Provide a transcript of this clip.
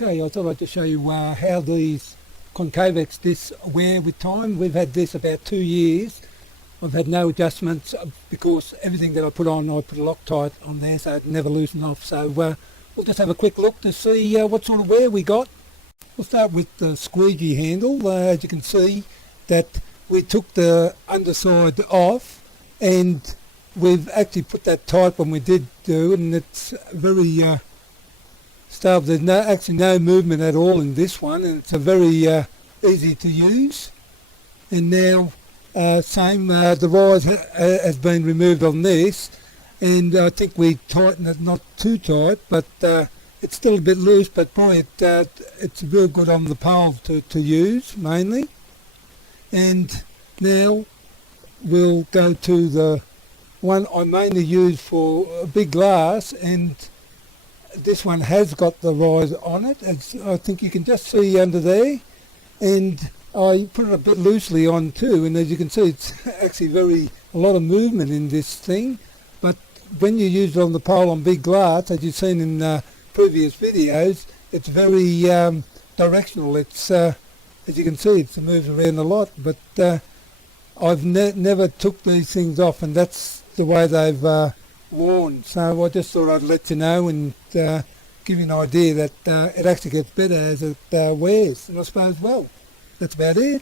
Okay, I thought I'd just show you how these Concavex discs wear with time. We've had this about 2 years. I've had no adjustments because everything that I put on, I put a Loctite on there so it never loosen off. So we'll just have a quick look to see what sort of wear we got. We'll start with the squeegee handle. As you can see that we took the underside off and we've actually put that tight when we did do it, and it's very stable. There's actually no movement at all in this one, and it's a very easy to use. And now the rise has been removed on this, and I think we tightened it not too tight, but it's still a bit loose, but boy, it's very good on the pole to use mainly. And now we'll go to the one I mainly use for big glass, and this one has got the rise on it, as I think you can just see under there, and I put it a bit loosely on too, and as you can see it's actually a lot of movement in this thing, but when you use it on the pole on big glass, as you've seen in previous videos, it's very directional. It's as you can see, it moves around a lot, but I've never took these things off, and that's the way they've worn. So I just thought I'd let you know and give you an idea that it actually gets better as it wears. And I suppose, well, that's about it.